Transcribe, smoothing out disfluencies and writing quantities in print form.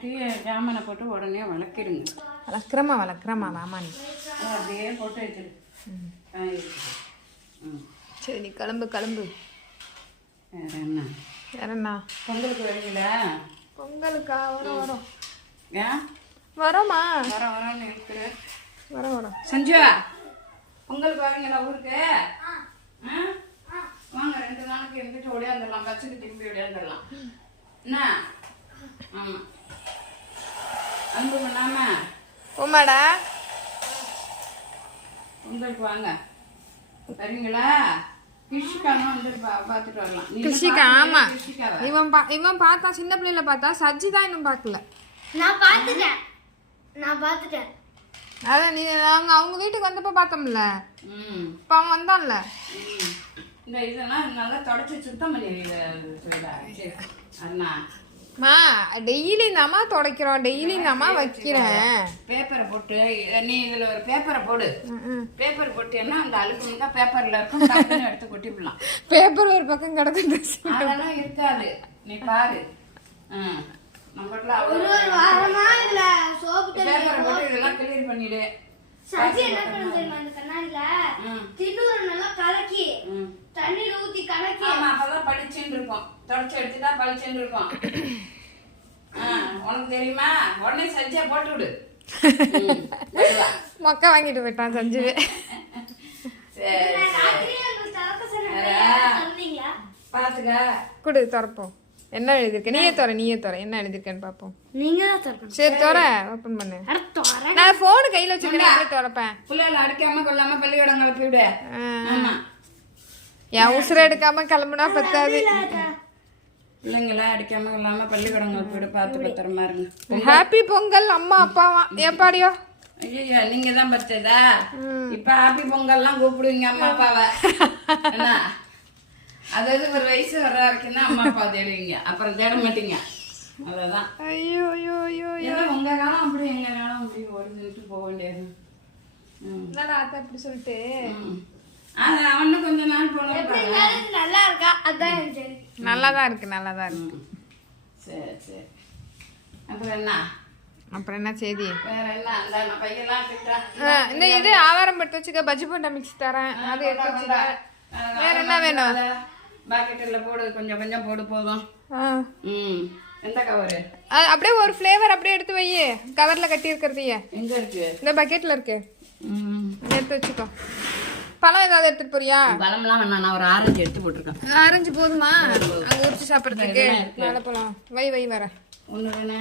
Tea ஜாமனை போட்டு உடனே வளர்க்கிடுங்க. வளர்க்குறமா வாமா நீ அப்படியே போட்டு வச்சிரு. சரி நீ கிளம்பு வேற என்ன பொங்கலுக்கு வரீங்களா? பொங்கலுக்கா வரோம் ஏன் வரோம்மா வரோன்னு இருக்குது. வரோம் சஞ்சு பொங்கலுக்கு வரீங்களா ஊருக்கு? வாங்க 2 நாளைக்கு இருந்துட்டு ஓடியாந்துடலாம். பஸ்ஸுக்கு திரும்பி ஓடியாந்துடலாம். என்ன? ஆமாம் அன்பு பண்ணாம போமாடா பொங்கலுக்கு வாங்க. சரிங்களா? கிருஷிகாவும் வந்து பார்த்துட்டு வரலாம். கிருஷிகா ஆமா இவன் பார்த்தா சின்ன பிள்ளைல பார்த்தா சஜ்ஜி தான் இன்னும் பார்க்கல. நான் பார்த்துட்டேன். அதான் நீ நாங்கள் அவங்க வீட்டுக்கு வந்தப்போ பார்த்தோம்ல. இப்போ அவன் வந்தான்ல. இந்த இதெல்லாம் நல்லா தொடச்சி சுத்தம் பண்ணி அண்ணா டெய்லி தாம்மா துடைக்கிறோம், டெய்லி தாம்மா வைக்கிறேன். பேப்பரை போட்டு நீ இதுல ஒரு பேப்பரை போடு. பேப்பர் போட்டேன்னா அந்த அழுக்கு தான் பேப்பர்ல இருக்கும். டக்குன்னு எடுத்து கொட்டிவிடலாம். பேப்பர் ஒரு பக்கம் கிடக்குது. அதெல்லாம் இருக்காது. நீ பாரு. நம்மகிட்ட ஒரு வாரமா இல்ல சோப்பு பேப்பரை போட்டு இதெல்லாம் கிளியர் பண்ணிடு. சஜி என்ன பண்ணுது அந்த கண்ணாடில தின்னூறு நல்லா கலக்கி தண்ணீர் ஊத்தி கலக்கி. ஆமா அப்பதான் பளிச்சுன்னு இருக்கும். தொடச்சு எடுத்துட்டா பளிச்சுன்னு இருக்கும். உனக்கு தெரியுமா? உடனே சஜ்ஜா போட்டு விடு. மொக்கை வாங்கிட்டு போயிட்டான் சஞ்சுவே. பாத்துக்க குடு திறப்போம். என்ன எழுதிருக்க? நீயே தர என்ன எழுதிருக்கேன்னு பாப்போம். நீங்க தான் திறக்கணும். சரி தர ஓபன் பண்ணு. நான் போன் கையில வச்சிருக்கேன். எப்படி திறப்பேன்? புள்ளைல அடிக்காம கொள்ளாம பள்ளிக்கூடம் கிளப்பி விடு. ஆமா என் உசுர எடுக்காம கிளம்புனா பத்தாது. பிள்ளைங்கள அடிக்காம கொள்ளாம பள்ளிக்கூடம் கிளப்பி விடு. பார்த்து பத்திரமா இருங்க. ஹாப்பி பொங்கல் அம்மா அப்பாவா ஏப்பாடியோ? ஐயோ நீங்க தான் பச்சதா? இப்ப ஹாப்பி பொங்கல்லாம் கூப்பிடுவீங்க அம்மா அப்பாவை. என்ன அதாவது ஒரு வயசு வர்ற வரைக்கும் தான் அம்மா அப்பா தேடுவீங்க. அப்புறம் தேட மாட்டீங்க. அவ்வளவுதான். ஐயோ ஐயோ ஐயோ ஏன்னா உங்க காலம் அப்படி எங்க காலம் அப்படி ஓடிட்டு போக வேண்டியது. என்னடா அத்தை அப்படி சொல்லிட்டு அவனு கொஞ்ச நாள் போன நல்லா இருக்கா? அதான் சரி. நல்லாதான் இருக்கு. சரி சரி. அப்புறம் என்ன செய்தி? வேற என்ன? அந்த பையெல்லாம் இந்த இது ஆவாரம் பட்டு வச்சுக்க. பஜ்ஜி போண்டா மிக்ஸ் தரேன். அது எடுத்து வச்சுக்க. வேற என்ன வேணும்? பாக்கெட்ல போடு. கொஞ்சம் போடு போதும். எந்த கவரு? அப்படியே ஒரு ஃப்ளேவர் அப்படியே எடுத்து வை. கவர்ல கட்டி இருக்கிறதையே. எங்க இருக்கு? இந்த பக்கெட்ல இருக்கு. எடுத்து வச்சுக்கோ. பழம் ஏதாவது எடுத்துட்டு போறியா? பழம்லாம் வேணாம். நான் ஒரு ஆரஞ்சு எடுத்து போட்டிருக்கேன். ஆரஞ்சு போதுமா? அங்க உரிச்சு சாப்பிட்றதுக்கு? வாழைப்பழம் வை வர. ஒன்று வேணே.